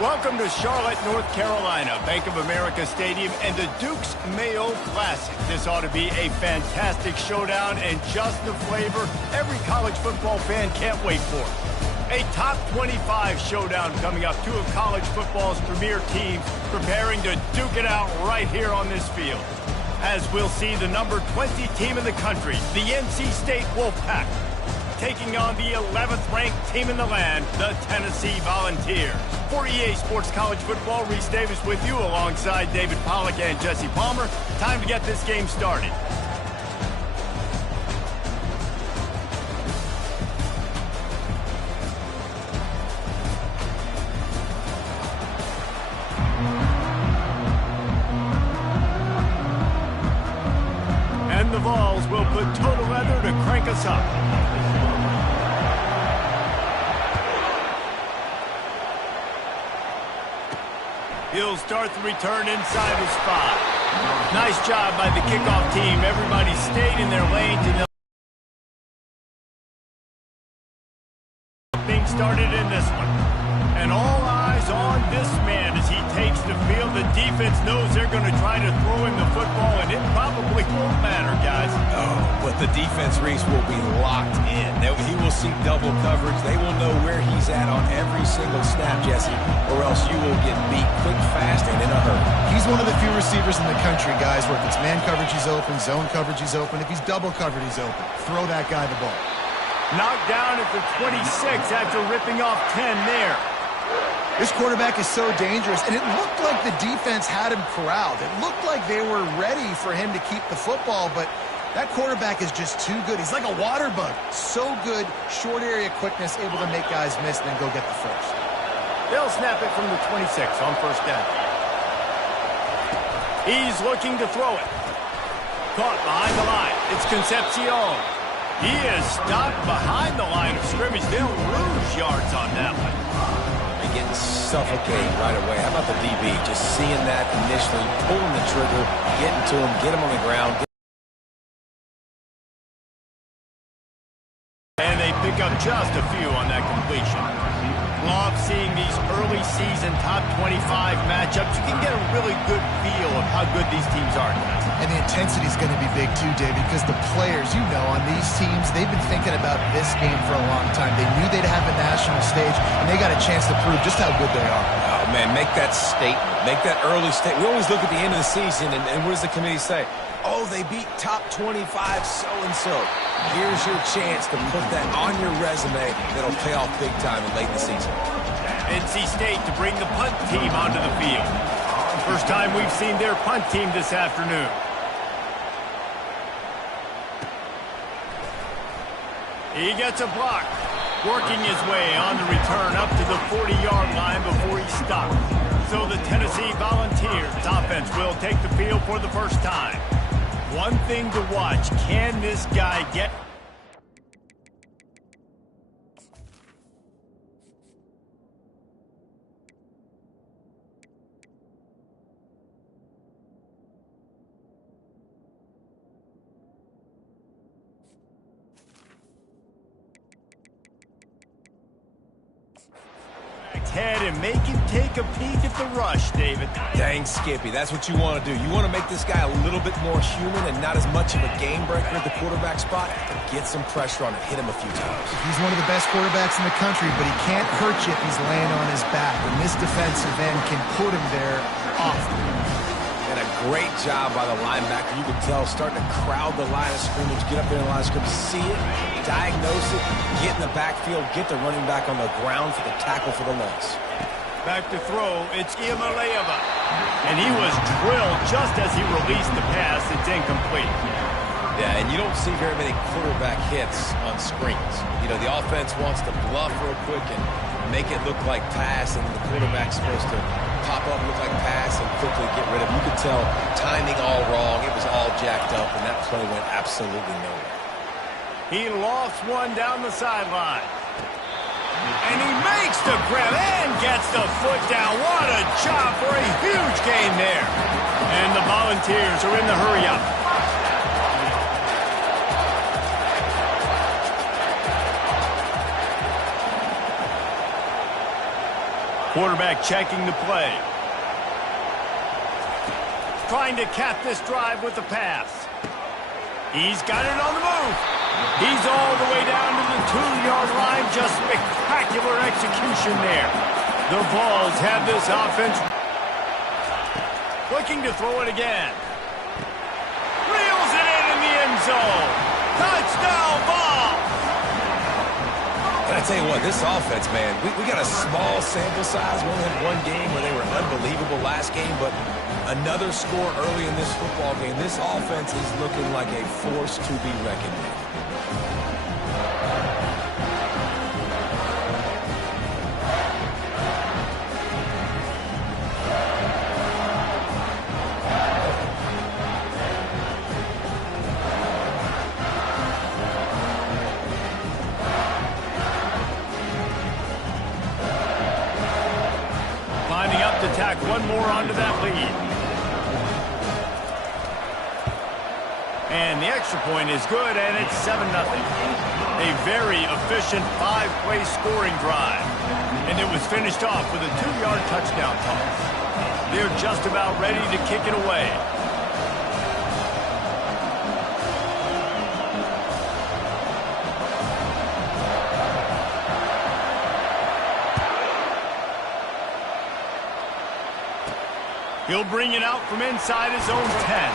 Welcome to Charlotte, North Carolina, Bank of America Stadium, and the Duke's Mayo Classic. This ought to be a fantastic showdown and just the flavor every college football fan can't wait for. A top 25 showdown coming up. Two of college football's premier teams preparing to duke it out right here on this field. As we'll see the number 20 team in the country, the NC State Wolfpack, taking on the 11th ranked team in the land, the Tennessee Volunteers. For EA Sports College Football, Reese Davis with you alongside David Pollack and Jesse Palmer. Time to get this game started. And the Vols will put total leather to crank us up. He'll start the return inside his spot. Nice job by the kickoff team. Everybody stayed in their lanes and things started in this one. And all eyes on this man as he takes the field. The defense knows they're going to try to throw him the football, and it probably won't matter, guys. Oh, but the defense, Reese, will be locked in. He will see double coverage. They will know where he's at on every single snap, Jesse, or else you will get beat quick, fast, and in a hurry. He's one of the few receivers in the country, guys, where if it's man coverage, he's open, zone coverage, he's open. If he's double covered, he's open. Throw that guy the ball. Knocked down at the 26 after ripping off 10 there. This quarterback is so dangerous, and it looked like the defense had him corralled. It looked like they were ready for him to keep the football, but that quarterback is just too good. He's like a water bug. So good, short area quickness, able to make guys miss and then go get the first. They'll snap it from the 26 on first down. He's looking to throw it. Caught behind the line. It's Concepcion. He is stopped behind the line of scrimmage. They'll lose yards on that one. They're getting suffocated right away. How about the DB? Just seeing that initially, pulling the trigger, getting to him, get him on the ground. And they pick up just a few on that completion. Love seeing these early season top 25 matchups. You can get a really good feel of how good these teams are, guys. And the intensity is going to be big too, David, because the players, you know, on these teams, they've been thinking about this game for a long time. They knew they'd have a national stage, and they got a chance to prove just how good they are. Oh, man, make that statement. Make that early statement. We always look at the end of the season, and what does the committee say? Oh, they beat top 25 so-and-so. Here's your chance to put that on your resume that'll pay off big time in late in the season. NC State to bring the punt team onto the field. First time we've seen their punt team this afternoon. He gets a block, working his way on the return up to the 40-yard line before he stopped. So the Tennessee Volunteers offense will take the field for the first time. One thing to watch, can this guy get... head and make him take a peek at the rush, David. Dang, Skippy, that's what you want to do. You want to make this guy a little bit more human and not as much of a game breaker at the quarterback spot. Get some pressure on him, hit him a few times. He's one of the best quarterbacks in the country, but he can't hurt you if he's laying on his back. And this defensive end can put him there often. And a great job by the linebacker. You can tell, starting to crowd the line of scrimmage, get up there in the line of scrimmage, see it, diagnose it, get in the backfield, get the running back on the ground for the tackle for the loss. Back to throw, it's Iamaleava. And he was drilled just as he released the pass. It's incomplete. Yeah, and you don't see very many quarterback hits on screens. You know, the offense wants to bluff real quick and make it look like pass, and the quarterback's supposed to pop up, look like pass, and quickly get rid of it. You could tell timing all wrong. It was all jacked up, and that play went absolutely nowhere. He lost one down the sideline. And he makes the grab and gets the foot down. What a job for a huge gain there. And the Volunteers are in the hurry-up. Quarterback checking the play. Trying to cap this drive with the pass. He's got it on the move. He's all the way down to the 2-yard line. Just spectacular execution there. The Vols have this offense. Looking to throw it again. Reels it in the end zone. Touchdown, Vols! And I tell you what, this offense, man, we got a small sample size. We only had one game where they were unbelievable last game, but another score early in this football game. This offense is looking like a force to be reckoned with. Lining up to tack one more onto that lead. And the extra point is good, and it's 7-0. A very efficient 5-play scoring drive. And it was finished off with a 2-yard touchdown toss. They're just about ready to kick it away. He'll bring it out from inside his own 10.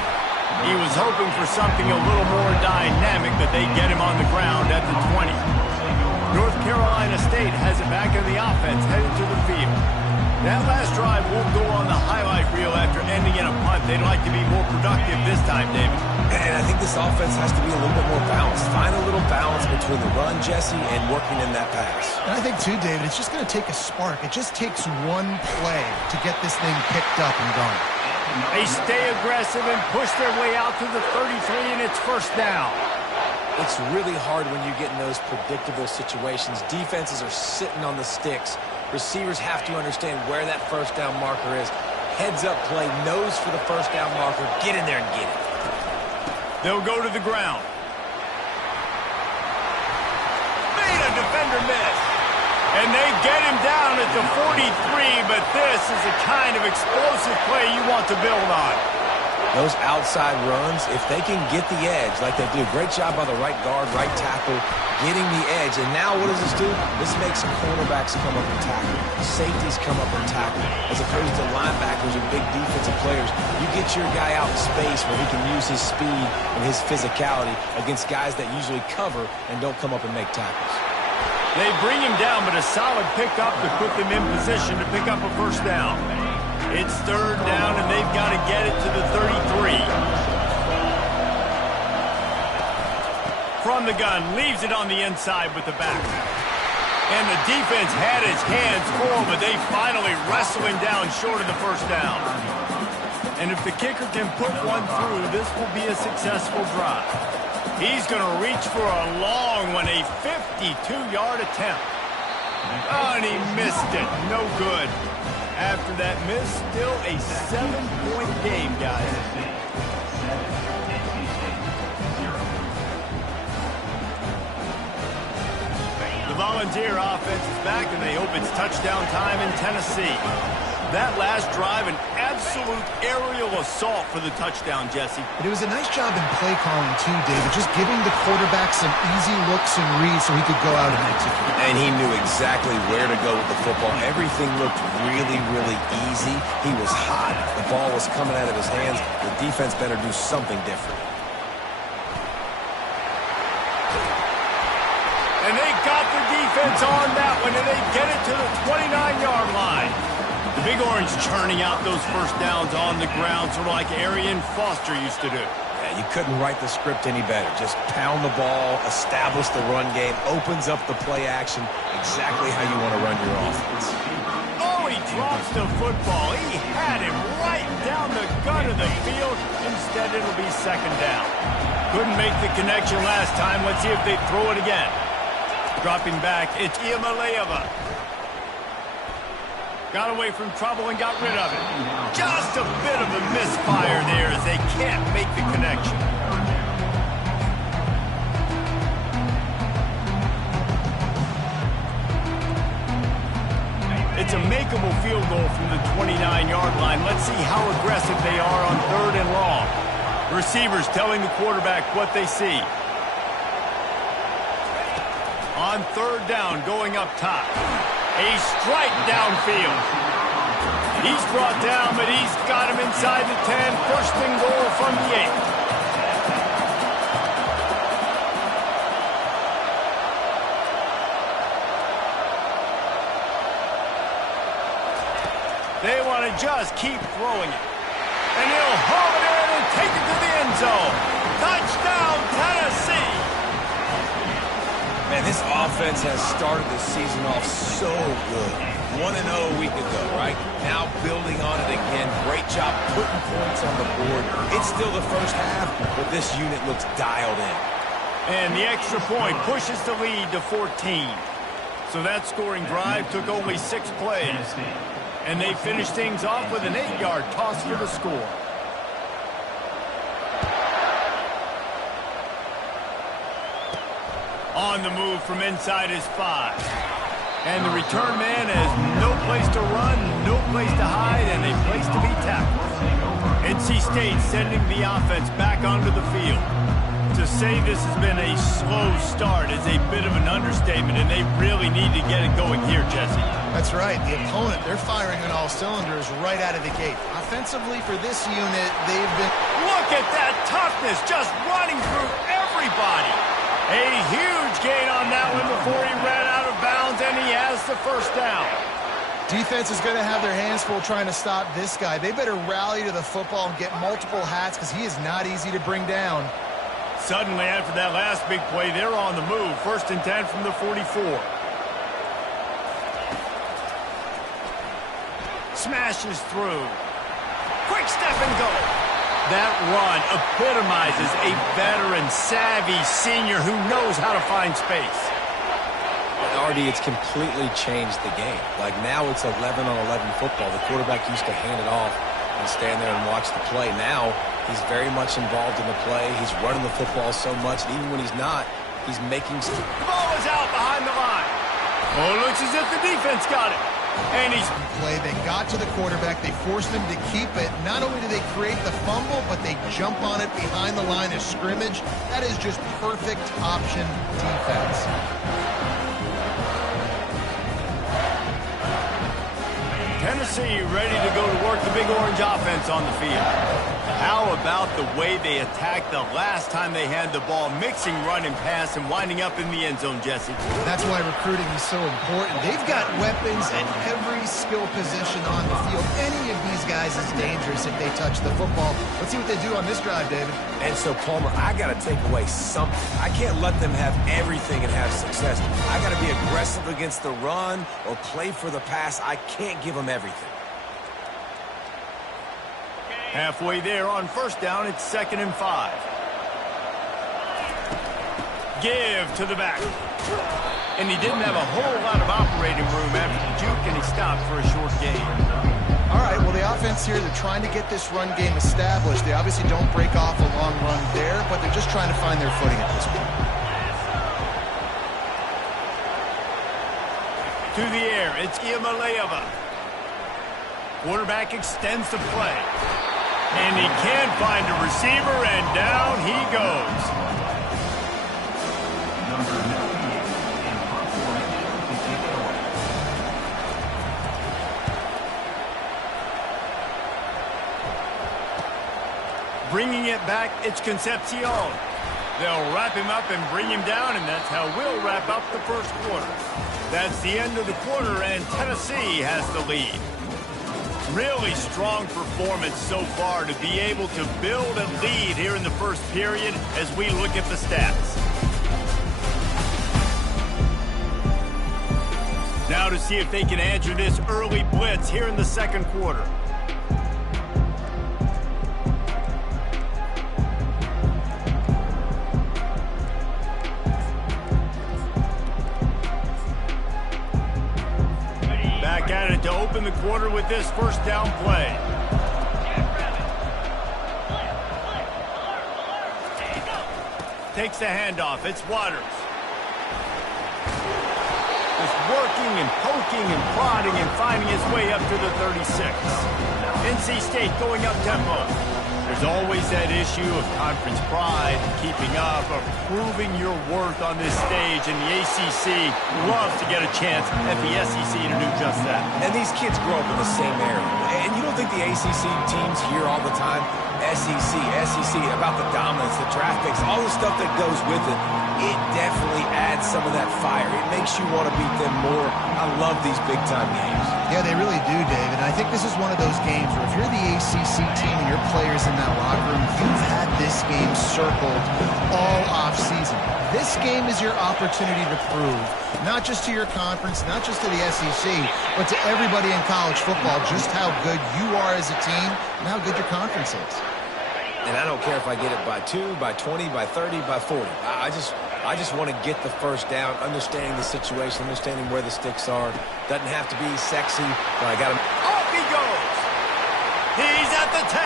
He was hoping for something a little more dynamic, but they get him on the ground at the 20. North Carolina State has it back in the offense, headed to the field. That last drive won't go on the highlight reel after ending in a punt. They'd like to be more productive this time, David. And I think this offense has to be a little bit more balanced. Find a little balance between the run, Jesse, and working in that pass. And I think, too, David, it's just going to take a spark. It just takes one play to get this thing picked up and going. They stay aggressive and push their way out to the 33, and it's first down. It's really hard when you get in those predictable situations. Defenses are sitting on the sticks. Receivers have to understand where that first down marker is. Heads up play, nose for the first down marker. Get in there and get it. They'll go to the ground. Made a defender miss. And they get him down at the 43, but this is the kind of explosive play you want to build on. Those outside runs, if they can get the edge like they do, great job by the right guard, right tackle, getting the edge. And now what does this do? This makes cornerbacks come up and tackle. Safeties come up and tackle. As opposed to linebackers and big defensive players, you get your guy out in space where he can use his speed and his physicality against guys that usually cover and don't come up and make tackles. They bring him down, but a solid pickup to put them in position to pick up a first down. It's third down, and they've got to get it to the 33. From the gun, leaves it on the inside with the back. And the defense had his hands full, but they finally wrestle him down short of the first down. And if the kicker can put one through, this will be a successful drive. He's going to reach for a long one, a 52-yard attempt. Oh, and he missed it. No good. After that miss, still a 7-point game, guys. The Volunteer offense is back, and they hope it's touchdown time in Tennessee. That last drive, an absolute aerial assault for the touchdown, Jesse. But it was a nice job in play calling, too, David, just giving the quarterback some easy looks and reads so he could go out and execute. And he knew exactly where to go with the football. Everything looked really, really easy. He was hot. The ball was coming out of his hands. The defense better do something different. And they got the defense on that one, and they get it to the 29-yard line. The Big Orange churning out those first downs on the ground, sort of like Arian Foster used to do. Yeah, you couldn't write the script any better. Just pound the ball, establish the run game, opens up the play action, exactly how you want to run your offense. Oh, he drops the football. He had him right down the gut of the field. Instead, it'll be second down. Couldn't make the connection last time. Let's see if they throw it again. Dropping back, it's Iamaleava. Got away from trouble and got rid of it. Just a bit of a misfire there as they can't make the connection. It's amazing unmakeable field goal from the 29-yard line. Let's see how aggressive they are on 3rd and long. Receivers telling the quarterback what they see. On 3rd down, going up top. A strike downfield. He's brought down, but he's got him inside the 10. 1st and goal from the 8. They want to just keep throwing it. And he'll haul it in and take it to the end zone. Touchdown, Tennessee! Man, this offense has started the season off so good. 1-0 a week ago, right? Now building on it again. Great job putting points on the board. It's still the first half, but this unit looks dialed in. And the extra point pushes the lead to 14. So that scoring drive took only 6 plays. And they finished things off with an 8-yard toss for the score. On the move from inside his 5. And the return man has no place to run, no place to hide, and a place to be tackled. NC State sending the offense back onto the field. To say this has been a slow start is a bit of an understatement, and they really need to get it going here, Jesse. That's right. The opponent, they're firing on all cylinders right out of the gate. Offensively for this unit, they've been... Look at that toughness, just running through everybody. A huge gain on that one before he ran out of bounds, and he has the 1st down. Defense is going to have their hands full trying to stop this guy. They better rally to the football and get multiple hats because he is not easy to bring down. Suddenly, after that last big play, they're on the move. 1st and 10 from the 44. Smashes through. Quick step and go. That run epitomizes a veteran, savvy senior who knows how to find space. Artie, it's completely changed the game. Like now it's 11-on-11 football. The quarterback used to hand it off and stand there and watch the play. Now he's very much involved in the play. He's running the football so much, and even when he's not, he's making... The ball is out behind the line. Oh, it looks as if the defense got it. And he's... Play, they got to the quarterback. They forced him to keep it. Not only do they create the fumble, but they jump on it behind the line of scrimmage. That is just perfect option defense. Tennessee ready to go to work the Big Orange offense on the field. How about the way they attacked the last time they had the ball, mixing run and pass and winding up in the end zone, Jesse? That's why recruiting is so important. They've got weapons at every skill position on the field. Any of these guys is dangerous if they touch the football. Let's see what they do on this drive, David. And so, Palmer, I got to take away something. I can't let them have everything and have success. I got to be aggressive against the run or play for the pass. I can't give them everything. Halfway there on 1st down, it's 2nd and 5. Give to the back. And he didn't have a whole lot of operating room after the juke, and he stopped for a short gain. All right, well, the offense here, they're trying to get this run game established. They obviously don't break off a long run there, but they're just trying to find their footing at this point. To the air, it's Iamaleava. Quarterback extends the play. And he can't find a receiver, and down he goes. Bringing it back, it's Concepcion. They'll wrap him up and bring him down, and that's how we'll wrap up the 1st quarter. That's the end of the quarter, and Tennessee has the lead. Really strong performance so far to be able to build a lead here in the 1st period as we look at the stats. Now to see if they can answer this early blitz here in the 2nd quarter. Back at it to open the quarter with this 1st down play. Takes the handoff. It's Waters. This working and poking and prodding and finding his way up to the 36. NC State going up tempo. There's always that issue of conference pride, keeping up, of proving your worth on this stage, and the ACC loves to get a chance at the SEC to do just that. And these kids grow up in the same area. And you don't think the ACC teams hear all the time, SEC, about the dominance, the draft picks, all the stuff that goes with it. It definitely adds some of that fire. It makes you want to beat them more. I love these big-time games. Yeah, they really do, David. And I think this is one of those games where if you're the ACC team and your players in that locker room, you've had this game circled all offseason. This game is your opportunity to prove, not just to your conference, not just to the SEC, but to everybody in college football, just how good you are as a team and how good your conference is. And I don't care if I get it by 2, by 20, by 30, by 40. I just want to get the first down, understanding the situation, understanding where the sticks are. Doesn't have to be sexy, but I got to... Off he goes! He's at the 10,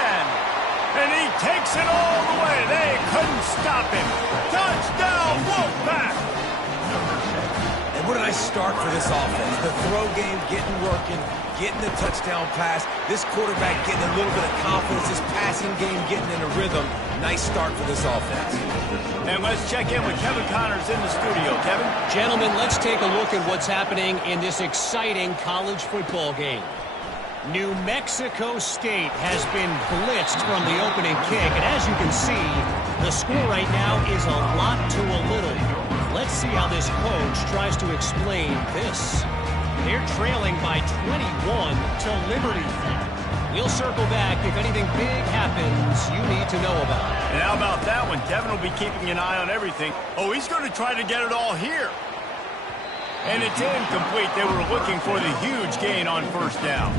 and he takes it all the way. They couldn't stop him. Touchdown, Wolfpack! And where did I start for this offense? The throw game getting working, getting the touchdown pass. This quarterback getting a little bit of confidence. This passing game getting in a rhythm. Nice start for this offense. And let's check in with Kevin Connors in the studio. Kevin? Gentlemen, let's take a look at what's happening in this exciting college football game. New Mexico State has been blitzed from the opening kick. And as you can see, the score right now is a lot to a little. Let's see how this coach tries to explain this. They're trailing by 21 to Liberty. We'll circle back if anything big happens you need to know about. And how about that one? Devin will be keeping an eye on everything. Oh, he's going to try to get it all here. And it's incomplete. They were looking for the huge gain on first down.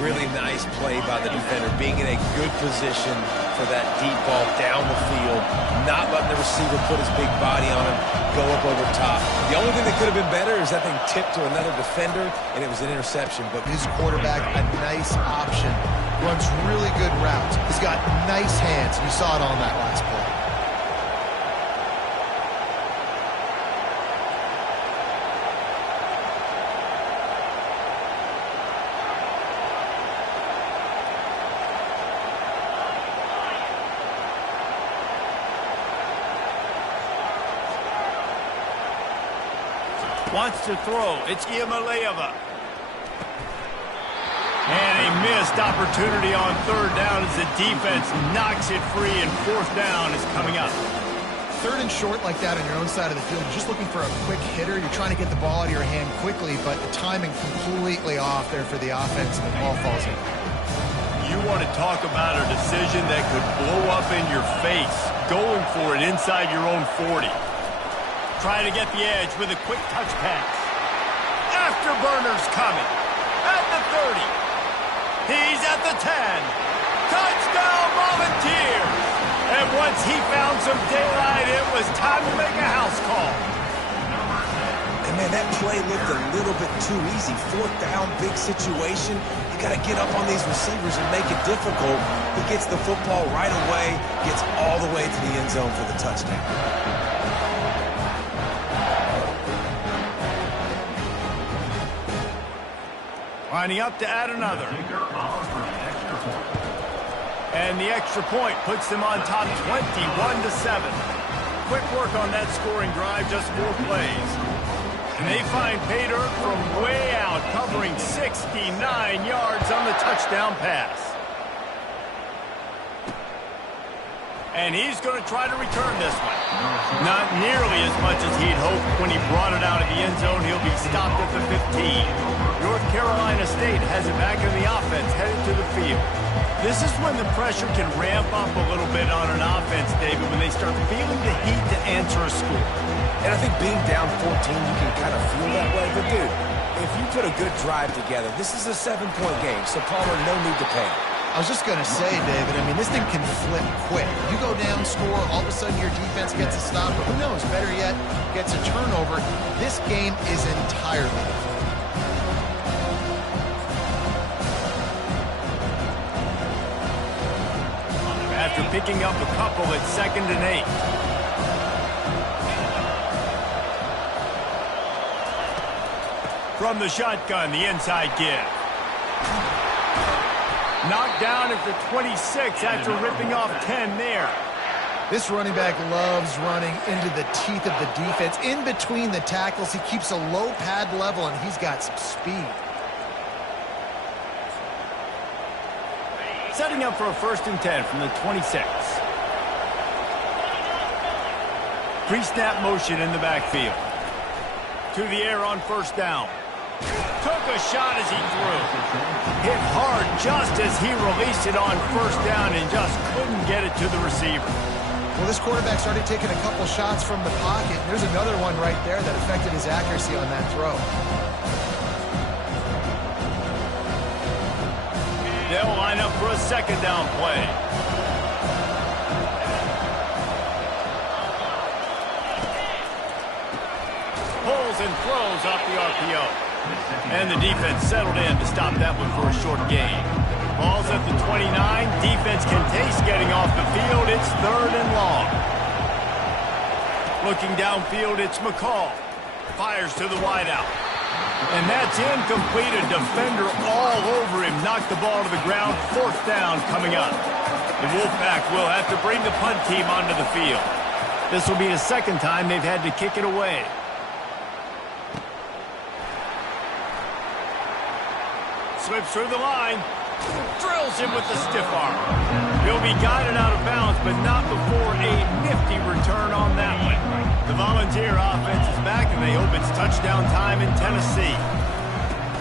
Really nice play by the defender, being in a good position for that deep ball down the field, not letting the receiver put his big body on him, go up over top. The only thing that could have been better is that thing tipped to another defender, and it was an interception. But his quarterback, a nice option, runs really good routes. He's got nice hands. You saw it on that last play. Wants to throw. It's Iamaleava. And a missed opportunity on third down as the defense knocks it free, and fourth down is coming up. Third and short like that on your own side of the field, you're just looking for a quick hitter. You're trying to get the ball out of your hand quickly, but the timing completely off there for the offense, and the ball falls in. You want to talk about a decision that could blow up in your face, going for it inside your own 40. Trying to get the edge with a quick touch pass. Afterburner's coming. At the 30. He's at the 10. Touchdown, Volunteers! And once he found some daylight, it was time to make a house call. And man, that play looked a little bit too easy. Fourth down, big situation. You got to get up on these receivers and make it difficult. He gets the football right away, gets all the way to the end zone for the touchdown. Lining up to add another. And the extra point puts them on top 21-7. Quick work on that scoring drive, just 4 plays. And they find pay dirt from way out, covering 69 yards on the touchdown pass. And he's going to try to return this one. Not nearly as much as he'd hoped when he brought it out of the end zone. He'll be stopped at the 15. North Carolina State has it back in the offense, headed to the field. This is when the pressure can ramp up a little bit on an offense, David, when they start feeling the heat to answer a score. And I think being down 14, you can kind of feel that way. But, dude, if you put a good drive together, this is a 7-point game, so Palmer, no need to panic. I was just going to say, David, I mean, this thing can flip quick. You go down, score, all of a sudden your defense gets a stop, or who knows, better yet, gets a turnover. This game is entirely different. After picking up a couple at 2nd and 8. From the shotgun, the inside give. Knocked down at the 26 after ripping off 10 there. This running back loves running into the teeth of the defense. In between the tackles, he keeps a low pad level, and he's got some speed. Setting up for a 1st and 10 from the 26. Pre-snap motion in the backfield. To the air on 1st down. Took a shot as he threw. Hit hard just as he released it on 1st down and just couldn't get it to the receiver. Well, this quarterback started taking a couple shots from the pocket. There's another one right there that affected his accuracy on that throw. They'll line up for a 2nd down play. Pulls and throws off the RPO. And the defense settled in to stop that one for a short gain. Ball's at the 29. Defense can taste getting off the field. It's 3rd and long. Looking downfield, it's McCall. Fires to the wideout. And that's incomplete. A defender all over him. Knocked the ball to the ground. 4th down coming up. The Wolfpack will have to bring the punt team onto the field. This will be the 2nd time they've had to kick it away. Slips through the line. Drills him with the stiff arm. He'll be guided out of bounds, but not before a nifty return on that one. The Volunteer offense is back, and they hope it's touchdown time in Tennessee.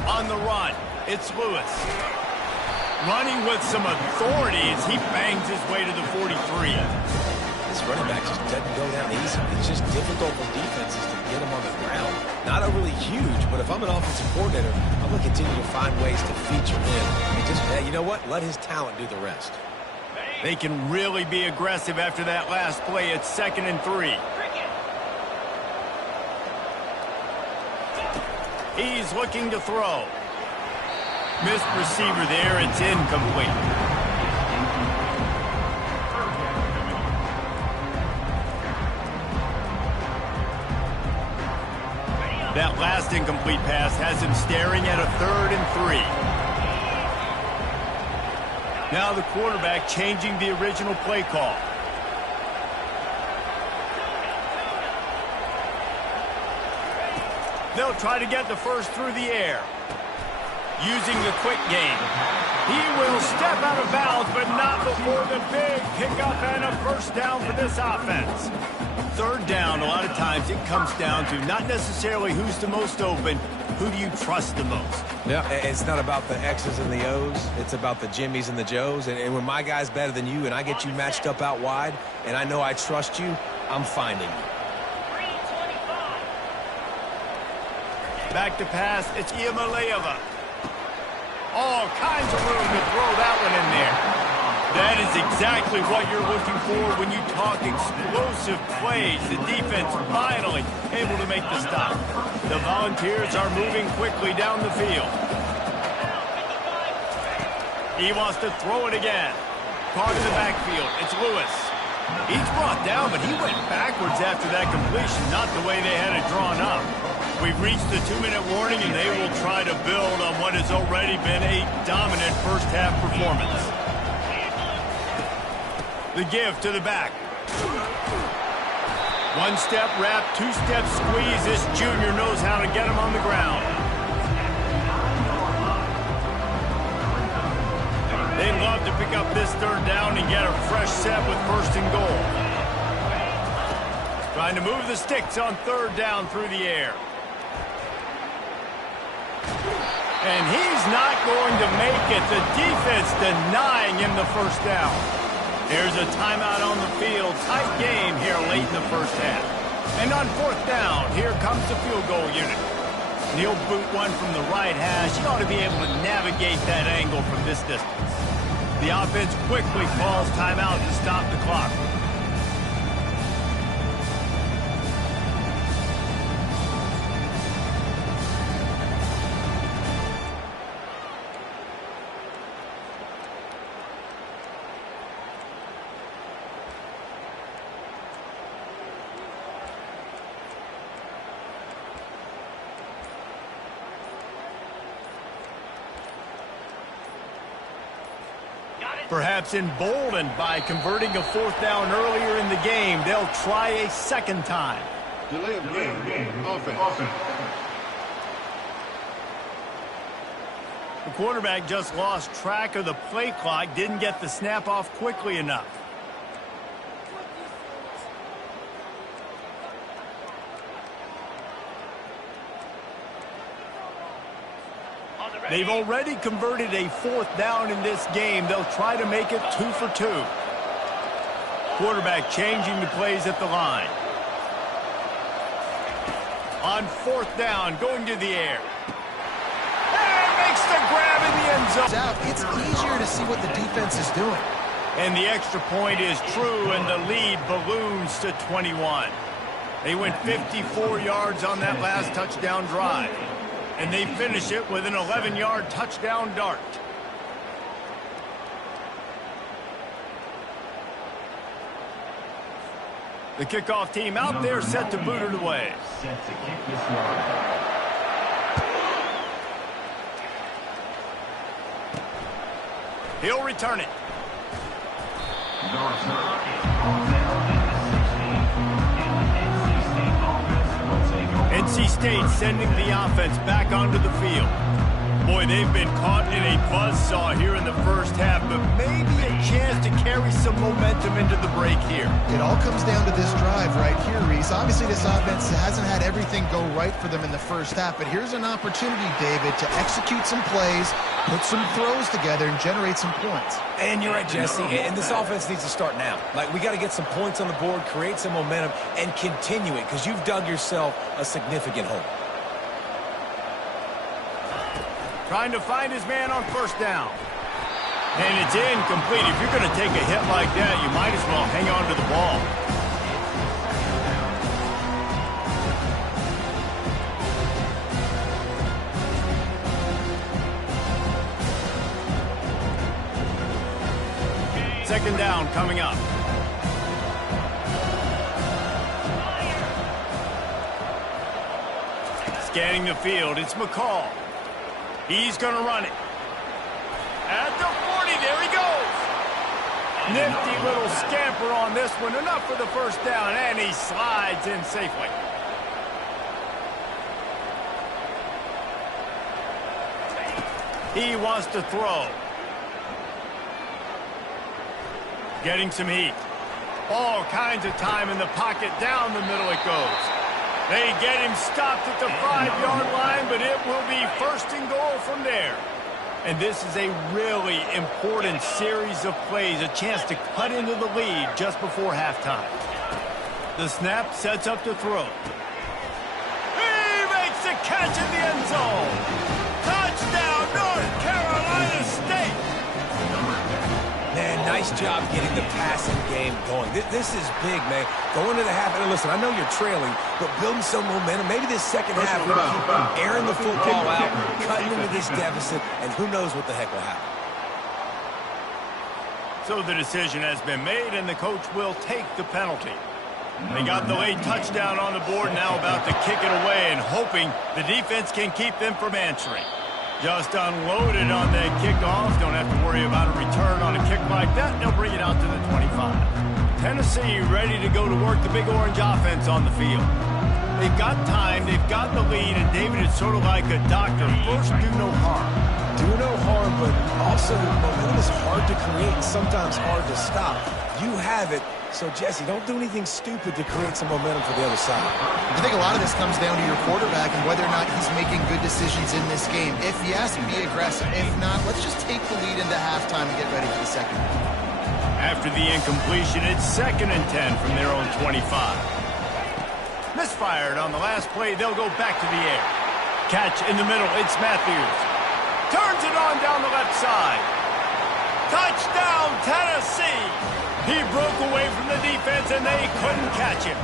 On the run, it's Lewis. Running with some authority as he bangs his way to the 43. This running back just doesn't go down easy. It's just difficult for defenses to get him on the ground. Not overly huge, but if I'm an offensive coordinator, I'm going to continue to find ways to feature him. And just, you know what? Let his talent do the rest. They can really be aggressive after that last play. It's 2nd and 3. He's looking to throw. Missed receiver there. It's incomplete. That last incomplete pass has him staring at a 3rd and 3. Now the quarterback changing the original play call. They'll try to get the first through the air. Using the quick game. He will step out of bounds, but not before the big pickup and a 1st down for this offense. 3rd down, a lot of times it comes down to not necessarily who's the most open, who do you trust the most? Yeah, it's not about the X's and the O's. It's about the Jimmys and the Joes. And when my guy's better than you and I get you matched up out wide and I know I trust you, I'm finding you. Back to pass, it's Iamaleava. All kinds of room to throw that one in there. That is exactly what you're looking for when you talk explosive plays. The defense finally able to make the stop. The Volunteers are moving quickly down the field. He wants to throw it again. Caught in the backfield. It's Lewis. He's brought down, but he went backwards after that completion, not the way they had it drawn up. We've reached the 2-minute warning, and they will try to build on what has already been a dominant first-half performance. The give to the back. 1-step wrap, 2-step squeeze. This junior knows how to get him on the ground. They'd love to pick up this 3rd down and get a fresh set with 1st and goal. Trying to move the sticks on 3rd down through the air. And he's not going to make it. The defense denying him the 1st down. There's a timeout on the field. Tight game here late in the 1st half. And on 4th down, here comes the field goal unit. And he'll boot one from the right hash. He ought to be able to navigate that angle from this distance. The offense quickly calls timeout to stop the clock. Perhaps emboldened by converting a fourth down earlier in the game, they'll try a second time. Delay of game. Offense. The quarterback just lost track of the play clock, didn't get the snap off quickly enough. They've already converted a fourth down in this game. They'll try to make it 2 for 2. Quarterback changing the plays at the line. On fourth down, going to the air. And makes the grab in the end zone. It's easier to see what the defense is doing. And the extra point is true, and the lead balloons to 21. They went 54 yards on that last touchdown drive. And they finish it with an 11-yard touchdown dart. The kickoff team out there set to boot it away. Set to kick this one. He'll return it. NC State sending the offense back onto the field. Boy, they've been caught in a buzzsaw here in the first half, but maybe a chance to carry some momentum into the break here. It all comes down to this drive right here, Reese. Obviously, this offense hasn't had everything go right for them in the first half, but here's an opportunity, David, to execute some plays, put some throws together, and generate some points. And you're right, Jesse, and this offense needs to start now. Like, we got to get some points on the board, create some momentum, and continue it, because you've dug yourself a significant hole. Trying to find his man on first down. And it's incomplete. If you're going to take a hit like that, you might as well hang on to the ball. Second down coming up. Scanning the field, it's McCall. He's going to run it. At the 40, there he goes. Nifty little scamper on this one. Enough for the first down, and he slides in safely. He wants to throw. Getting some heat. All kinds of time in the pocket. Down the middle it goes. They get him stopped at the 5-yard line, but it will be first and goal from there. And this is a really important series of plays, a chance to cut into the lead just before halftime. The snap sets up to throw. He makes the catch in the end zone. Touchdown, North Carolina State. Man, nice job getting the passing game going. This is big, man. Going to the half, and listen, I know you're trailing, but building some momentum. Maybe this second half will keep airing the football out, cutting into this deficit, and who knows what the heck will happen. So the decision has been made, and the coach will take the penalty. They got the late touchdown on the board, now about to kick it away and hoping the defense can keep them from answering. Just unloaded on that kickoff. Don't have to worry about a return on a kick like that. They'll bring it out to the 25. Tennessee ready to go to work the Big Orange offense on the field. They've got time. They've got the lead. And, David, it's sort of like a doctor. First, do no harm. Do no harm, but also momentum is hard to create and sometimes hard to stop. You have it. So, Jesse, don't do anything stupid to create some momentum for the other side. I think a lot of this comes down to your quarterback and whether or not he's making good decisions in this game. If he has to be aggressive, if not, let's just take the lead into halftime and get ready for the second half. After the incompletion, it's 2nd and 10 from their own 25. Misfired on the last play. They'll go back to the air. Catch in the middle. It's Matthews. Turns it on down the left side. Touchdown, Tennessee! He broke away from the defense, and they couldn't catch him.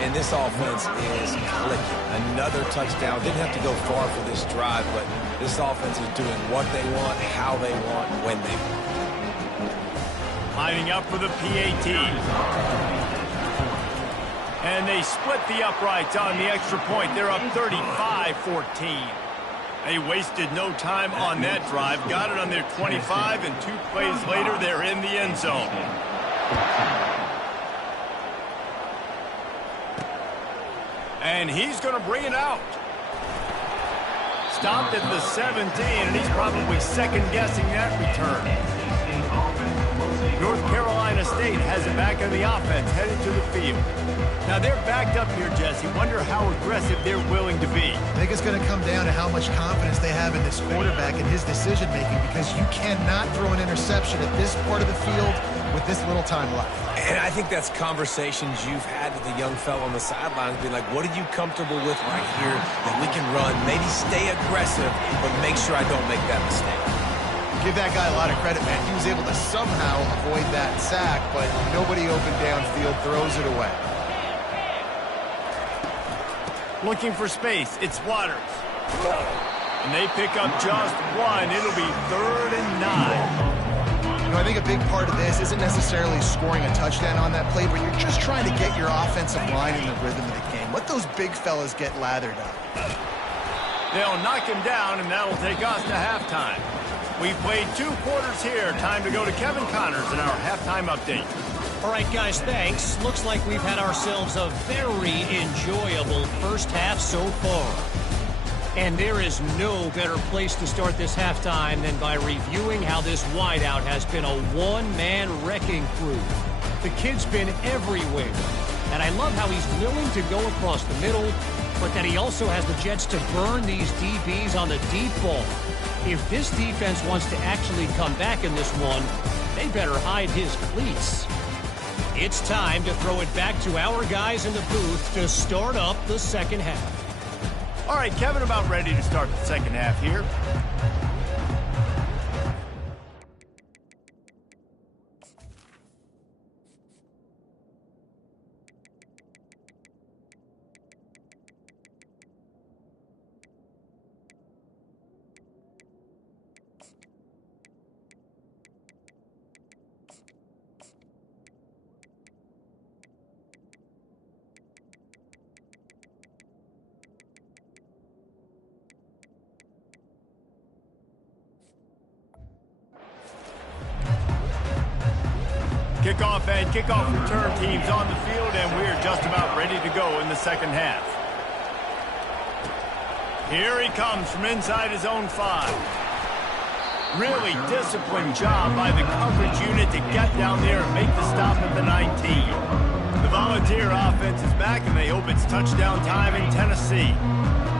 And this offense is clicking. Another touchdown. Didn't have to go far for this drive, but this offense is doing what they want, how they want, when they want. Lining up for the PAT. And they split the uprights on the extra point. They're up 35-14. They wasted no time on that drive. Got it on their 25, and 2 plays later, they're in the end zone. And he's going to bring it out. Stopped at the 17, and he's probably second-guessing that return. North Carolina State has it back on the offense, headed to the field. Now, they're backed up here, Jesse. Wonder how aggressive they're willing to be. I think it's going to come down to how much confidence they have in this quarterback and his decision-making, because you cannot throw an interception at this part of the field with this little time left. And I think that's conversations you've had with the young fellow on the sidelines, being like, what are you comfortable with right here that we can run? Maybe stay aggressive, but make sure I don't make that mistake. Give that guy a lot of credit, man. He was able to somehow avoid that sack, but nobody open downfield, throws it away. Looking for space. It's Waters. And they pick up just one. It'll be 3rd and 9. You know, I think a big part of this isn't necessarily scoring a touchdown on that play, but you're just trying to get your offensive line in the rhythm of the game. Let those big fellas get lathered up. They'll knock him down, and that'll take us to halftime. We've played 2 quarters here. Time to go to Kevin Connors in our halftime update. All right, guys, thanks. Looks like we've had ourselves a very enjoyable first half so far. And there is no better place to start this halftime than by reviewing how this wideout has been a one-man wrecking crew. The kid's been everywhere, and I love how he's willing to go across the middle, but that he also has the jets to burn these DBs on the deep ball. If this defense wants to actually come back in this one, they better hide his cleats. It's time to throw it back to our guys in the booth to start up the second half. All right, Kevin, about ready to start the second half here. Kickoff and kickoff return teams on the field, and we're just about ready to go in the second half. Here he comes from inside his own 5. Really disciplined job by the coverage unit to get down there and make the stop at the 19. The Volunteer offense is back, and they hope it's touchdown time in Tennessee.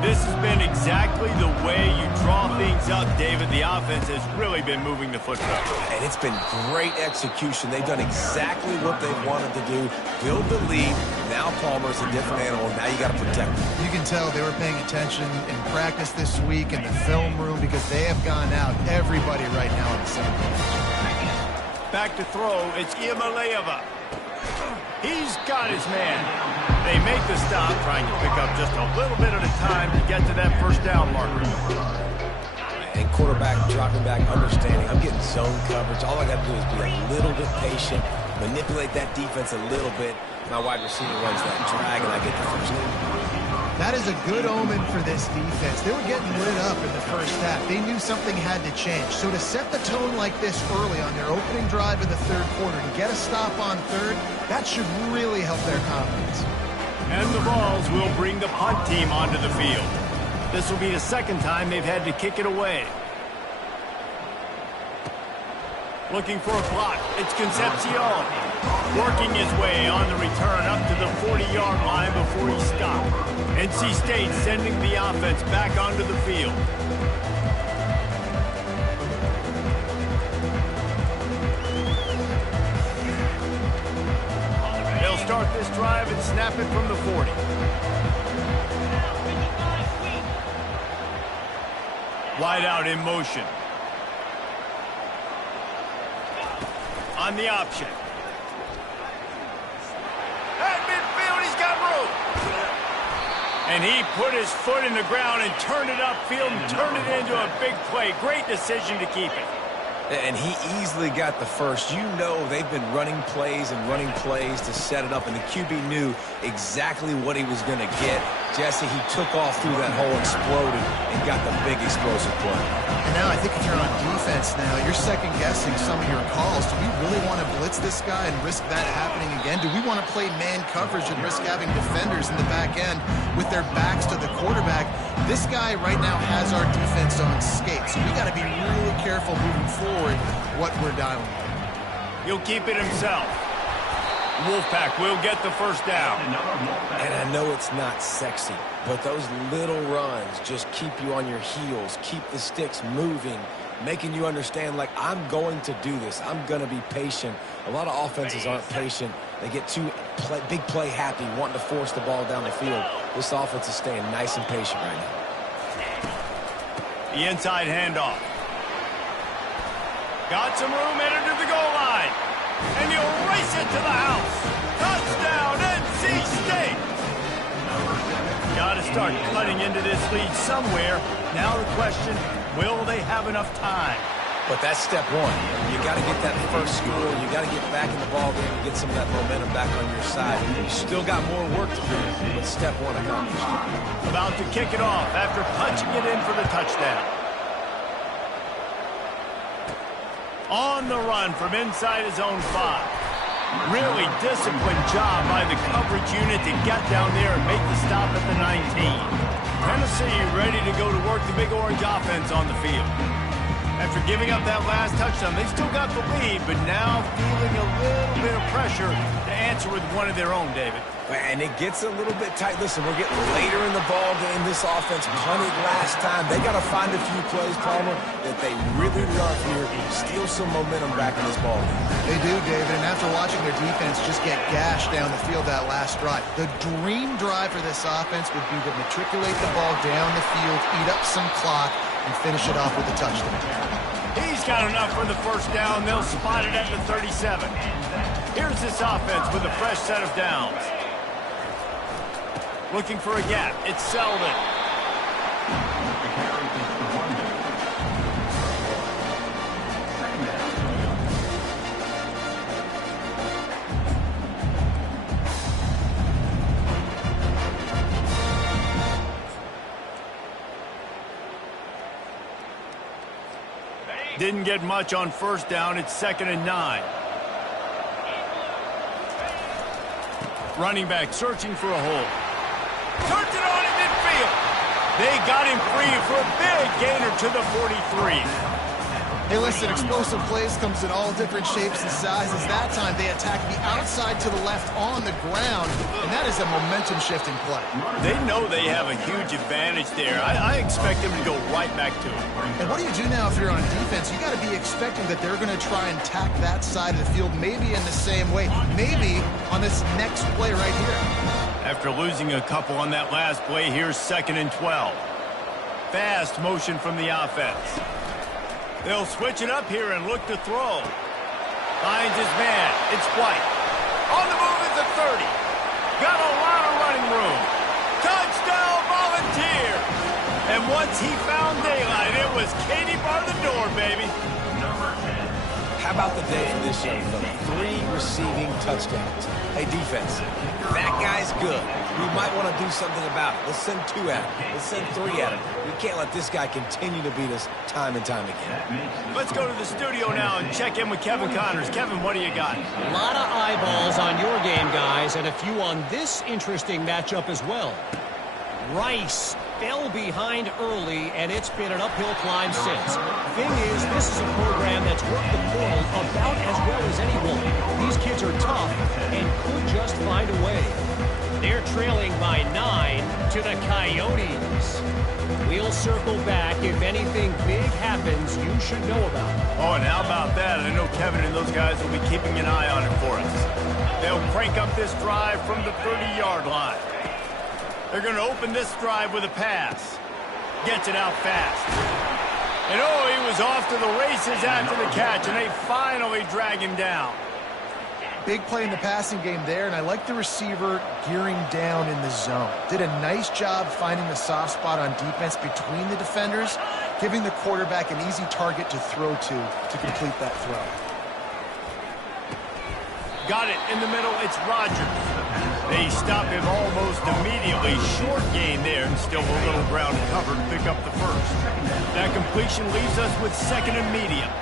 This has been exactly the way you draw things up, David. The offense has really been moving the football. And it's been great execution. They've done exactly what they've wanted to do. Build the lead. Now Palmer's a different animal. Now you got to protect him. You can tell they were paying attention in practice this week in the film room, because they have gone out, everybody right now on the same page. Back to throw. It's Iamaleava. He's got his man. They make the stop, trying to pick up just a little bit at a time to get to that first down marker. And quarterback dropping back, understanding, I'm getting zone coverage. All I got to do is be a little bit patient, manipulate that defense a little bit. My wide receiver runs that drag, and I get the first down. That is a good omen for this defense. They were getting lit up in the first half. They knew something had to change. So to set the tone like this early on their opening drive in the third quarter, to get a stop on third, that should really help their confidence. And the Vols will bring the punt team onto the field. This will be the second time they've had to kick it away. Looking for a block. It's Concepcion. Working his way on the return up to the 40-yard line before he stopped. NC State sending the offense back onto the field. They'll start this drive and snap it from the 40. Wide out in motion. On the option. At midfield, he's got room. And he put his foot in the ground and turned it upfield and turned it into a big play. Great decision to keep it. And he easily got the first. You know they've been running plays to set it up, and the QB knew exactly what he was going to get. Jesse, he took off through that hole, exploded, and got the big explosive play. And now I think if you're on defense now, you're second-guessing some of your calls. Do we really want to blitz this guy and risk that happening again? Do we want to play man coverage and risk having defenders in the back end with their backs to the quarterback? This guy right now has our defense on skates, so we got to be really careful moving forward what we're dialing. He'll keep it himself. Wolfpack will get the first down. And I know it's not sexy, but those little runs just keep you on your heels, keep the sticks moving, making you understand, like, I'm going to do this. I'm going to be patient. A lot of offenses aren't patient. They get too big play happy, wanting to force the ball down the field. This offense is staying nice and patient right now. The inside handoff. Got some room, headed to the goal line. And he'll race it to the house. Touchdown, NC State. Got to start cutting into this lead somewhere. Now the question, will they have enough time? But that's step one. You got to get that first score. You got to get back in the ball game and get some of that momentum back on your side. You still got more work to do, but step one accomplished. About to kick it off after punching it in for the touchdown. On the run from inside his own 5. Really disciplined job by the coverage unit to get down there and make the stop at the 19. Tennessee ready to go to work the Big Orange offense on the field. After giving up that last touchdown, they still got the lead, but now feeling a little bit of pressure to answer with one of their own, David. And it gets a little bit tight. Listen, we're getting later in the ball game. This offense punted last time. They got to find a few plays, Palmer, that they really love here. Steal some momentum back in this ball game. They do, David, and after watching their defense just get gashed down the field that last drive, the dream drive for this offense would be to matriculate the ball down the field, eat up some clock, and finish it off with a touchdown. He's got enough for the first down. They'll spot it at the 37. Here's this offense with a fresh set of downs. Looking for a gap. It's Selden. Didn't get much on first down. It's 2nd and 9. Running back searching for a hole. Turns it on in midfield. They got him free for a big gainer to the 43. Hey, listen, explosive plays comes in all different shapes and sizes. That time they attacked the outside to the left on the ground, and that is a momentum-shifting play. They know they have a huge advantage there. I expect them to go right back to it. And what do you do now if you're on defense? You got to be expecting that they're going to try and tack that side of the field maybe in the same way, maybe on this next play right here. After losing a couple on that last play, here's 2nd and 12. Fast motion from the offense. They'll switch it up here and look to throw. Finds his man. It's White. On the move is the 30. Got a lot of running room. Touchdown, Volunteer. And once he found daylight, it was Katie bar the door, baby. How about the day for this young fella? 3 receiving touchdowns. Hey, defense, that guy's good. We might want to do something about it. Let's send 2 at him. Let's send 3 at him. We can't let this guy continue to beat us time and time again. Let's go to the studio now and check in with Kevin Connors. Kevin, what do you got? A lot of eyeballs on your game, guys, and a few on this interesting matchup as well. Rice fell behind early, and it's been an uphill climb since. Thing is, this is a program that's worked the portal about as well as anyone. These kids are tough and could just find a way. They're trailing by 9 to the Coyotes. We'll circle back if anything big happens you should know about. Oh, and how about that? I know Kevin and those guys will be keeping an eye on it for us. They'll crank up this drive from the 30-yard line. They're going to open this drive with a pass. Gets it out fast. And oh, he was off to the races after the catch, and they finally drag him down. Big play in the passing game there, and I like the receiver gearing down in the zone. Did a nice job finding the soft spot on defense between the defenders. giving the quarterback an easy target to throw to complete that throw. Got it in the middle. It's Rodgers. They stop him almost immediately. Short gain there, and still a little ground covered to pick up the first. That completion leaves us with second and medium.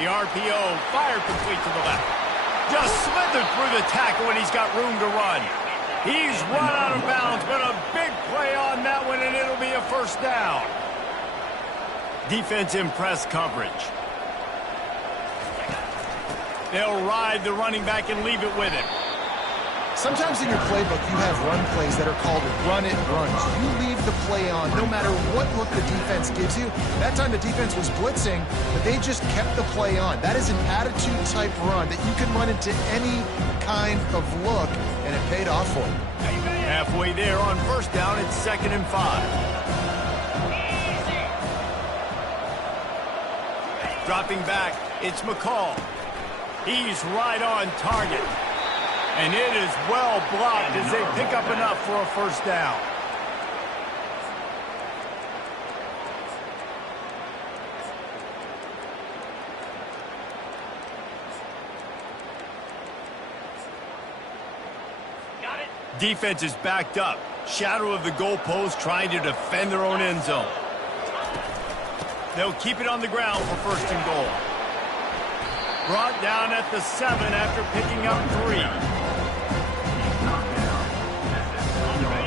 The RPO fired complete to the left. Just slithered through the tackle, and he's got room to run. He's run out of bounds, but a big play on that one, and it'll be a first down. Defense in press coverage. They'll ride the running back and leave it with him. Sometimes in your playbook, you have run plays that are called run it runs. You leave the play on no matter what look the defense gives you. That time the defense was blitzing, but they just kept the play on. That is an attitude-type run that you can run into any kind of look, and it paid off for them. Halfway there on first down, it's 2nd and 5. Dropping back, it's McCall. He's right on target. And it is well blocked as they pick up enough for a first down. Got it. Defense is backed up. Shadow of the goalpost trying to defend their own end zone. They'll keep it on the ground for 1st and goal. Brought down at the 7 after picking up 3.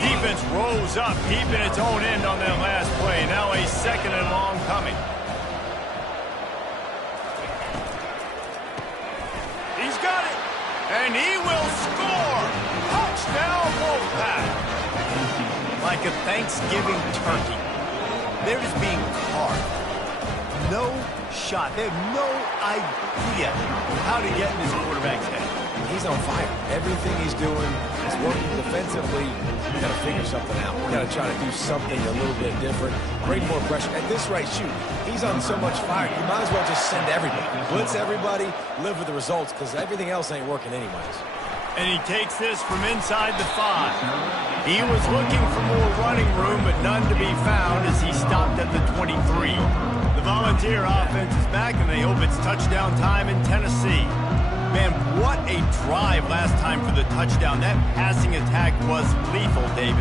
Defense rose up deep in its own end on that last play. Now a 2nd and long coming. He's got it. And he will score. Touchdown, Wolfpack. Like a Thanksgiving turkey. They're just being carved. No shot. They have no idea how to get in this quarterback's head. He's on fire. Everything he's doing is working defensively. We got to figure something out. We got to try to do something a little bit different. Bring more pressure. At this rate, shoot, he's on so much fire. You might as well just send everybody. Blitz everybody, live with the results, because everything else ain't working anyways. And he takes this from inside the 5. He was looking for more running room, but none to be found as he stopped at the 23. The Volunteer offense is back, and they hope it's touchdown time in Tennessee. Man, what a drive last time for the touchdown. That passing attack was lethal, David.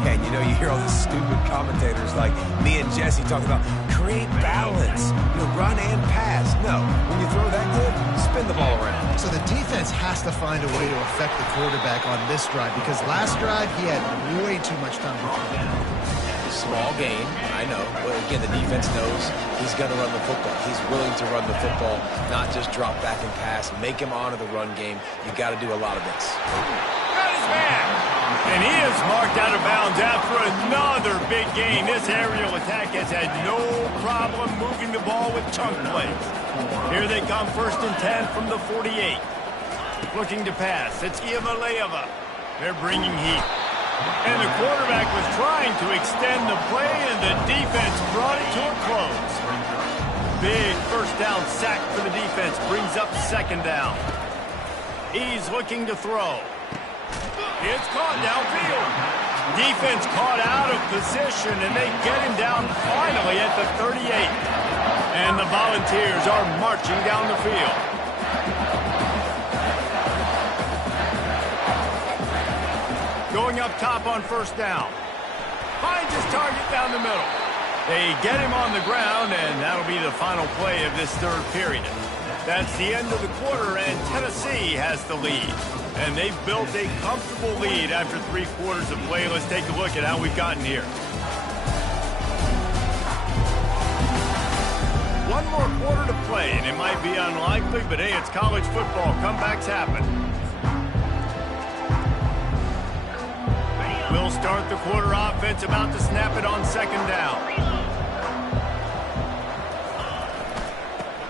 Yeah, and you hear all the stupid commentators like me and Jesse talking about create balance, run and pass. No, when you throw that good, spin the ball around. So the defense has to find a way to affect the quarterback on this drive, because last drive he had way too much time to throw. Small gain, I know. But again, the defense knows he's going to run the football. He's willing to run the football, not just drop back and pass. Make him honor the run game. You got to do a lot of this. Got his man. And he is marked out of bounds after another big gain. This aerial attack has had no problem moving the ball with chunk plays. Here they come 1st and 10 from the 48. Looking to pass. It's Ivaleva. They're bringing heat. And the quarterback was trying to extend the play, and the defense brought it to a close. Big first down sack for the defense brings up 2nd down. He's looking to throw. It's caught downfield. Defense caught out of position, and they get him down finally at the 38. And the Volunteers are marching down the field. Going up top on 1st down. Finds his target down the middle. They get him on the ground, and that'll be the final play of this 3rd period. That's the end of the quarter, and Tennessee has the lead. And they've built a comfortable lead after 3 quarters of play. Let's take a look at how we've gotten here. One more quarter to play, and it might be unlikely, but hey, it's college football. Comebacks happen. We'll start the quarter offense, about to snap it on 2nd down.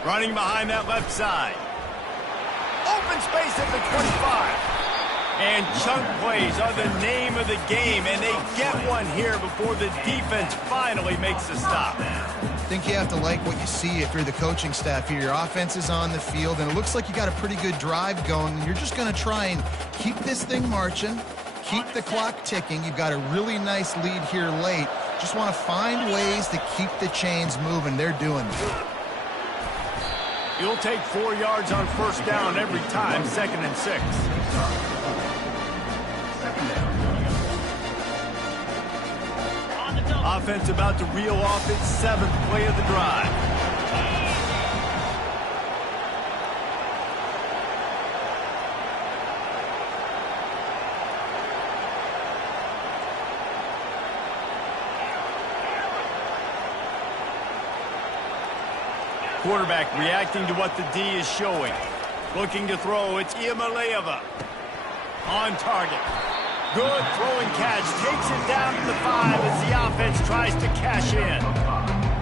Running behind that left side. Open space at the 25. And chunk plays are the name of the game, and they get one here before the defense finally makes a stop. I think you have to like what you see if you're the coaching staff here. Your offense is on the field, and it looks like you got a pretty good drive going, and you're just going to try and keep this thing marching, keep the clock ticking. You've got a really nice lead here late. Just want to find ways to keep the chains moving. They're doing it. You'll take 4 yards on first down every time, 2nd and 6. Offense about to reel off its 7th play of the drive. Quarterback reacting to what the D is showing. Looking to throw, it's Iamaleava. On target. Good throwing catch. Takes it down to the 5 as the offense tries to cash in.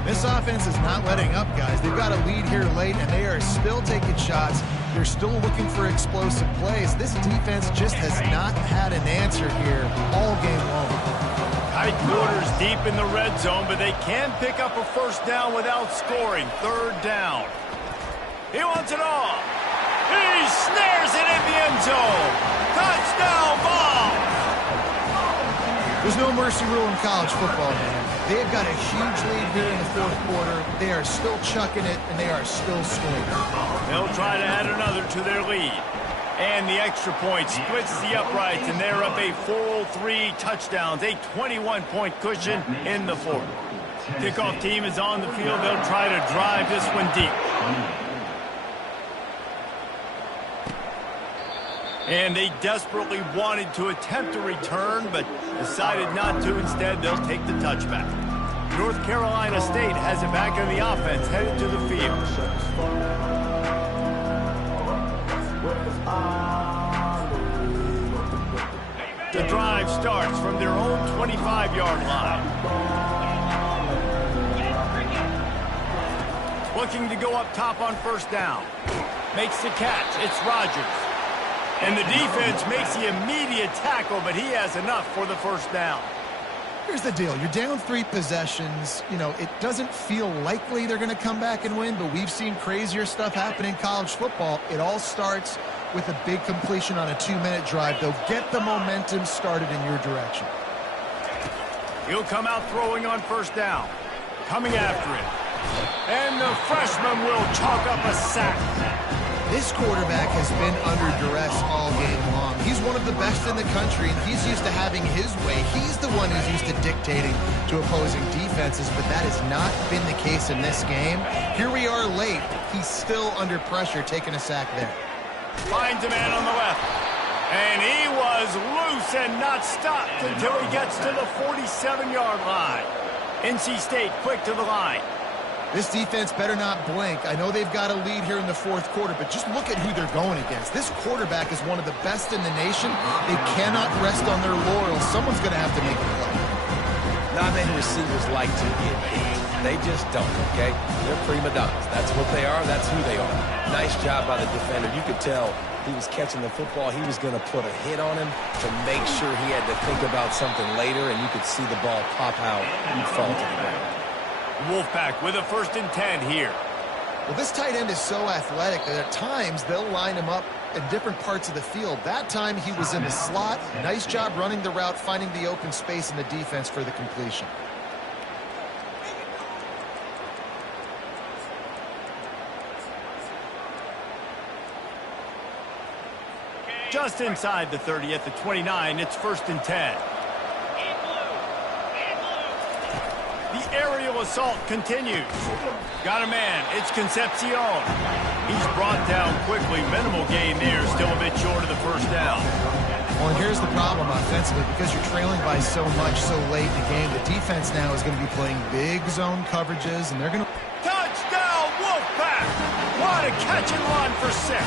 This offense is not letting up, guys. They've got a lead here late, and they are still taking shots. They're still looking for explosive plays. This defense just has not had an answer here all game long. Tight quarters deep in the red zone, but they can pick up a first down without scoring. 3rd down. He wants it all. He snares it in the end zone. Touchdown ball. There's no mercy rule in college football, man. They've got a huge lead here in the 4th quarter. They are still chucking it, and they are still scoring. They'll try to add another to their lead. And the extra point splits the uprights, and they're up a full 3 touchdowns, a 21-point cushion in the 4th. Kickoff team is on the field. They'll try to drive this one deep. And they desperately wanted to attempt a return, but decided not to. Instead, they'll take the touchback. North Carolina State has it back in the offense, headed to the field. The drive starts from their own 25-yard line. Looking to go up top on first down. Makes the catch. It's Rodgers. And the defense makes the immediate tackle, but he has enough for the first down. Here's the deal. You're down 3 possessions. You know, it doesn't feel likely they're going to come back and win, but we've seen crazier stuff happen in college football. It all starts with a big completion on a 2-minute drive. They'll get the momentum started in your direction. He'll come out throwing on first down. Coming after it. And the freshman will chalk up a sack. This quarterback has been under duress all game long. He's one of the best in the country, and he's used to having his way. He's the one who's used to dictating to opposing defenses, but that has not been the case in this game. Here we are late. He's still under pressure, taking a sack there. Finds a man on the left. And he was loose and not stopped until he gets to the 47-yard line. NC State quick to the line. This defense better not blink. I know they've got a lead here in the 4th quarter, but just look at who they're going against. This quarterback is one of the best in the nation. They cannot rest on their laurels. Someone's going to have to make a play. Not many receivers like to get hit. They just don't, okay? They're prima donnas. That's what they are. That's who they are. Nice job by the defender. You could tell he was catching the football. He was going to put a hit on him to make sure he had to think about something later, and you could see the ball pop out and fall to the ground. Wolfpack with a 1st and 10 here. Well, this tight end is so athletic that at times they'll line him up in different parts of the field. That time he was in the slot. Nice job running the route, finding the open space in the defense for the completion. Just inside the 30 at the 29, it's 1st and 10. The aerial assault continues. Got a man. It's Concepcion. He's brought down quickly. Minimal gain there. Still a bit short of the first down. Well, and here's the problem offensively. Because you're trailing by so much so late in the game, the defense now is going to be playing big zone coverages, and they're going to... Touchdown, Wolfpack! What a catch and run for 6.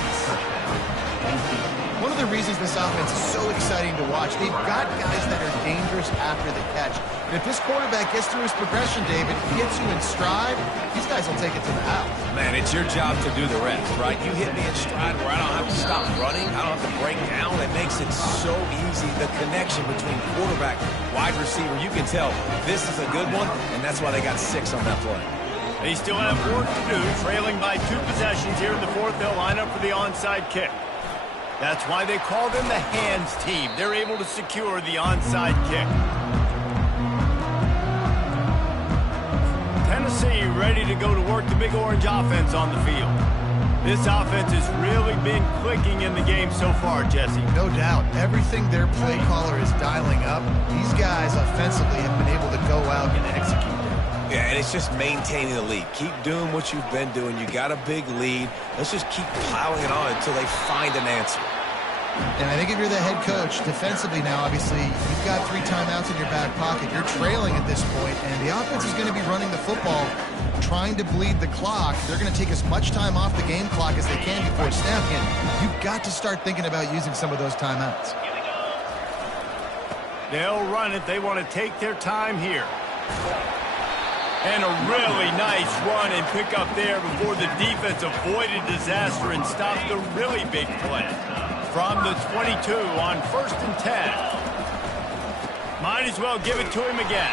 One of the reasons this offense is so exciting to watch, they've got guys that are dangerous after the catch. And if this quarterback gets through his progression, David, gets you in stride, these guys will take it to the house. Man, it's your job to do the rest, right? You hit me in stride where I don't have to stop running. I don't have to break down. It makes it so easy. The connection between quarterback, wide receiver, you can tell this is a good one, and that's why they got 6 on that play. They still have work to do. Trailing by 2 possessions here in the 4th. They'll line up for the onside kick. That's why they call them the hands team. They're able to secure the onside kick. Tennessee ready to go to work the Big Orange offense on the field. This offense has really been clicking in the game so far, Jesse. No doubt. Everything their play caller is dialing up, these guys offensively have been able to go out and execute it. Yeah, and it's just maintaining the lead. Keep doing what you've been doing. You got a big lead. Let's just keep piling it on until they find an answer. And I think if you're the head coach, defensively now, obviously, you've got 3 timeouts in your back pocket. You're trailing at this point, and the offense is going to be running the football, trying to bleed the clock. They're going to take as much time off the game clock as they can before snapping it. You've got to start thinking about using some of those timeouts. They'll run it. They want to take their time here. And a really nice run and pick up there before the defense avoided disaster and stopped the really big play. From the 22 on 1st and 10. Might as well give it to him again.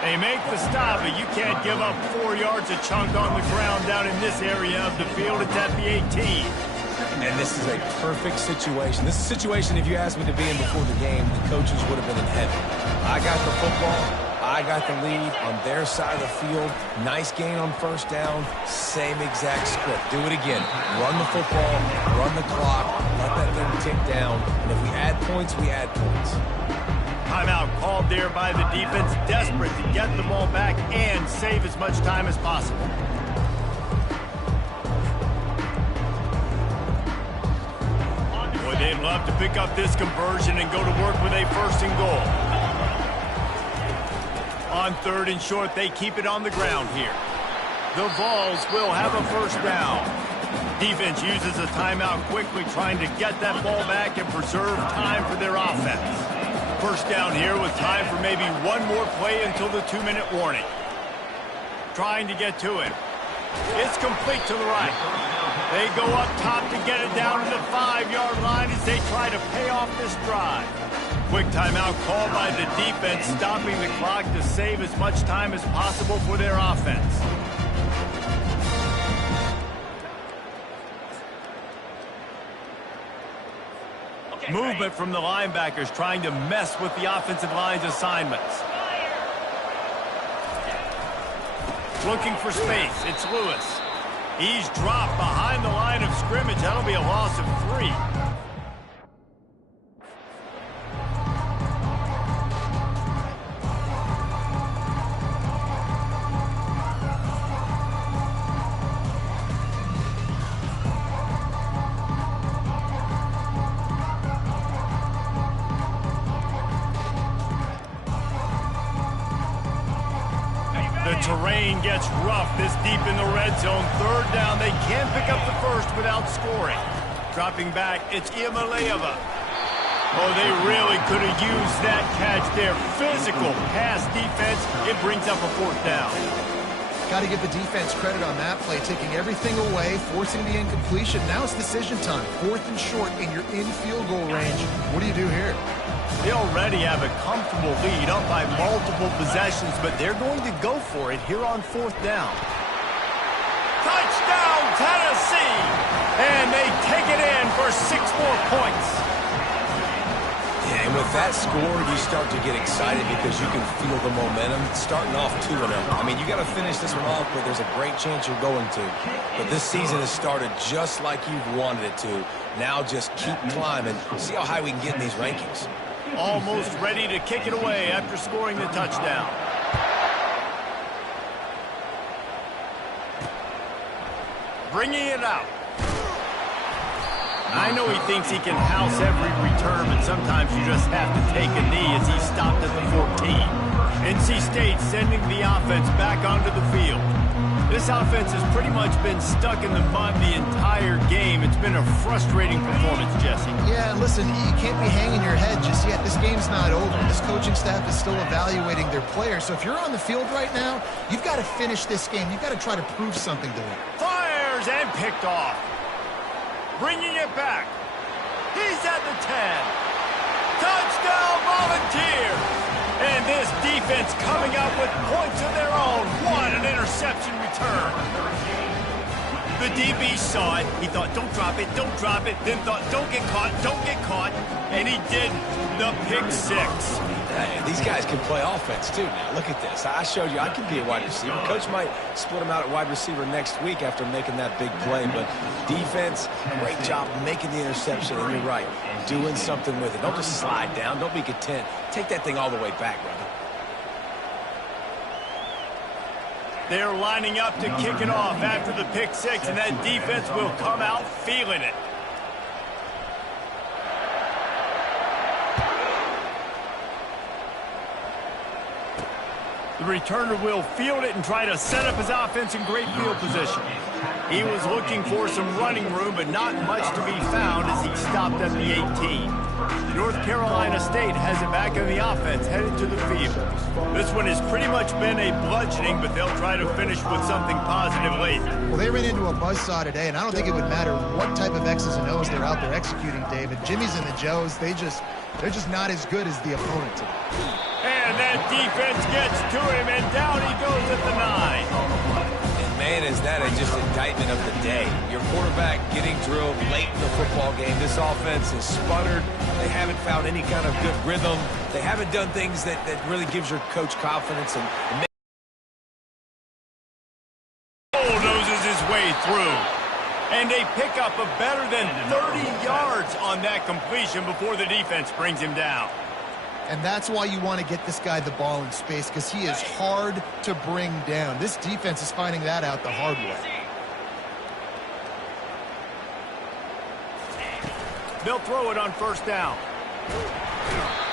They make the stop, but you can't give up 4 yards a chunk on the ground down in this area of the field. It's at the 18. And this is a perfect situation. This is a situation, if you asked me to be in before the game, the coaches would have been in heaven. I got the football. I got the lead on their side of the field. Nice gain on 1st down. Same exact script. Do it again. Run the football. Run the clock. Let that thing tick down. And if we add points, we add points. Timeout called there by the defense, desperate to get the ball back and save as much time as possible. Boy, they'd love to pick up this conversion and go to work with a 1st and goal. On 3rd and short, they keep it on the ground here. The Vols will have a 1st down. Defense uses a timeout quickly, trying to get that ball back and preserve time for their offense. 1st down here with time for maybe one more play until the 2-minute warning. Trying to get to him. It's complete to the right. They go up top to get it down to the 5-yard line as they try to pay off this drive. Quick timeout called by the defense, stopping the clock to save as much time as possible for their offense. Movement from the linebackers trying to mess with the offensive line's assignments. Looking for space. It's Lewis. He's dropped behind the line of scrimmage. That'll be a loss of 3. The terrain gets rough this deep in the red zone. 3rd down, they can pick up the 1st without scoring. Dropping back, it's Iamaleava. Oh, they really could have used that catch there. Physical pass defense. It brings up a 4th down. Got to give the defense credit on that play, taking everything away, forcing the incompletion. Now it's decision time. 4th and short, and you're in field goal range. What do you do here? They already have a comfortable lead up by multiple possessions, but they're going to go for it here on 4th down. Touchdown, Tennessee! And they take it in for 6 more points. Yeah, and with that score, you start to get excited because you can feel the momentum starting off 2-0. I mean, you got to finish this one off, but there's a great chance you're going to. But this season has started just like you've wanted it to. Now just keep climbing. See how high we can get in these rankings. Almost ready to kick it away after scoring the touchdown. Bringing it out. I know he thinks he can house every return, but sometimes you just have to take a knee as he stopped at the 14. NC State sending the offense back onto the field. This offense has pretty much been stuck in the mud the entire game. It's been a frustrating performance, Jesse. Yeah, and listen, you can't be hanging your head just yet. This game's not over. This coaching staff is still evaluating their players. So if you're on the field right now, you've got to finish this game. You've got to try to prove something to them. Fires and picked off. Bringing it back. He's at the 10. Touchdown, Volunteers. And this defense coming up with points of their own. What an interception return. The DB saw it. He thought, don't drop it, don't drop it. Then thought, don't get caught, don't get caught. And he didn't. The pick six. Hey, these guys can play offense, too, now. Look at this. I showed you I can be a wide receiver. Coach might split him out at wide receiver next week after making that big play. But defense, great job making the interception. And you're right, doing something with it. Don't just slide down. Don't be content. Take that thing all the way back, brother. They're lining up to kick it off after the pick six, and that defense will come out feeling it. The returner will field it and try to set up his offense in great field position. He was looking for some running room, but not much to be found as he stopped at the 18. North Carolina State has it back in the offense, headed to the field. This one has pretty much been a bludgeoning, but they'll try to finish with something positive later. Well, they ran into a buzzsaw today, and I don't think it would matter what type of X's and O's they're out there executing, David. Jimmy's and the Joes, they're just not as good as the opponent today. And that defense gets to him, and down he goes at the 9. Man, is that just indictment of the day. Your quarterback getting drilled late in the football game. This offense is sputtered. They haven't found any kind of good rhythm. They haven't done things that really gives your coach confidence. And bulldozes his way through. And they pick up a better than 30 yards on that completion before the defense brings him down. And that's why you want to get this guy the ball in space, because he is hard to bring down. This defense is finding that out the hard way. They'll throw it on first down.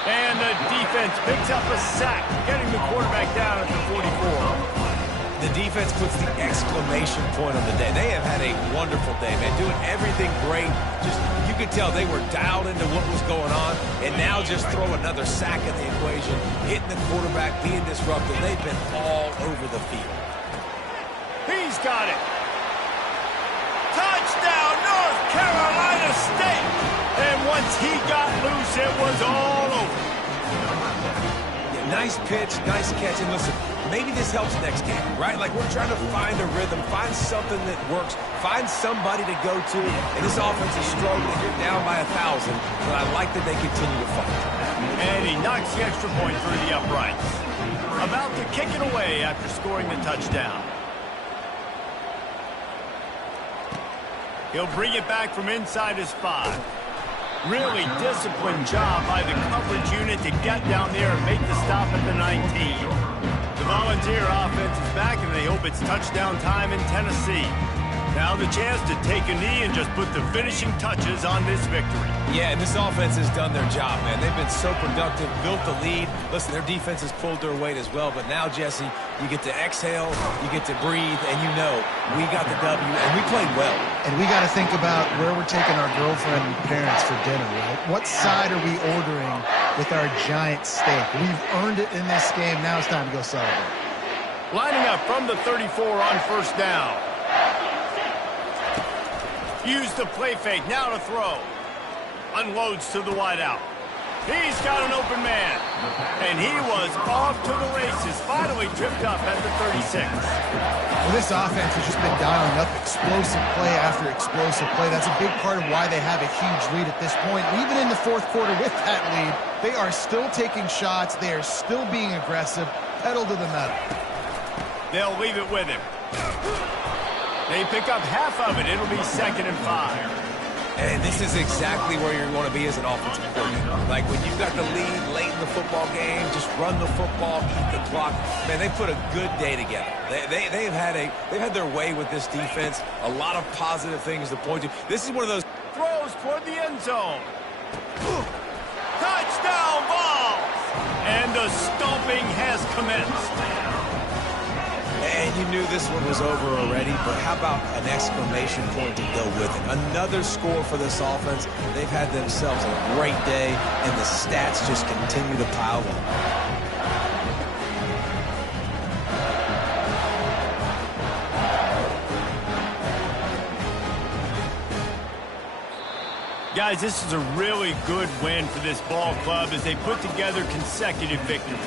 And the defense picks up a sack, getting the quarterback down at the 44. The defense puts the exclamation point on the day. They have had a wonderful day, man, doing everything great. Just, you could tell they were dialed into what was going on, and now just throw another sack in the equation, hitting the quarterback, being disruptive. They've been all over the field. He's got it. Touchdown, North Carolina State. And once he got loose, it was all over. Yeah, nice pitch, nice catch, and listen, maybe this helps next game, right? Like, we're trying to find a rhythm, find something that works, find somebody to go to, and this offense is struggling. You're down by 1,000, but I like that they continue to fight. And he knocks the extra point through the uprights. About to kick it away after scoring the touchdown. He'll bring it back from inside his 5. Really disciplined job by the coverage unit to get down there and make the stop at the 19. The Volunteer offense is back, and they hope it's touchdown time in Tennessee. Now the chance to take a knee and just put the finishing touches on this victory. Yeah, and this offense has done their job, man. They've been so productive, built the lead. Listen, their defense has pulled their weight as well, but now, Jesse, you get to exhale, you get to breathe, and you know we got the W, and we played well. And we got to think about where we're taking our girlfriend and parents for dinner, right? What side are we ordering with our giant steak? We've earned it in this game. Now it's time to go celebrate. Lining up from the 34 on first down. Use the play fake, now to throw. Unloads to the wideout. He's got an open man. And he was off to the races, finally tripped up at the 36. Well, this offense has just been dialing up explosive play after explosive play. That's a big part of why they have a huge lead at this point. And even in the fourth quarter with that lead, they are still taking shots. They are still being aggressive, pedal to the metal. They'll leave it with him. They pick up half of it. It'll be 2nd and 5. And this is exactly where you want to be as an offensive coordinator. Like, when you've got the lead late in the football game, just run the football, eat the clock. Man, they put a good day together. They've had their way with this defense. A lot of positive things to point to. This is one of those throws toward the end zone. Touchdown ball! And the stomping has commenced. And you knew this one was over already, but how about an exclamation point to go with it? Another score for this offense. They've had themselves a great day, and the stats just continue to pile on. Guys, this is a really good win for this ball club as they put together consecutive victories.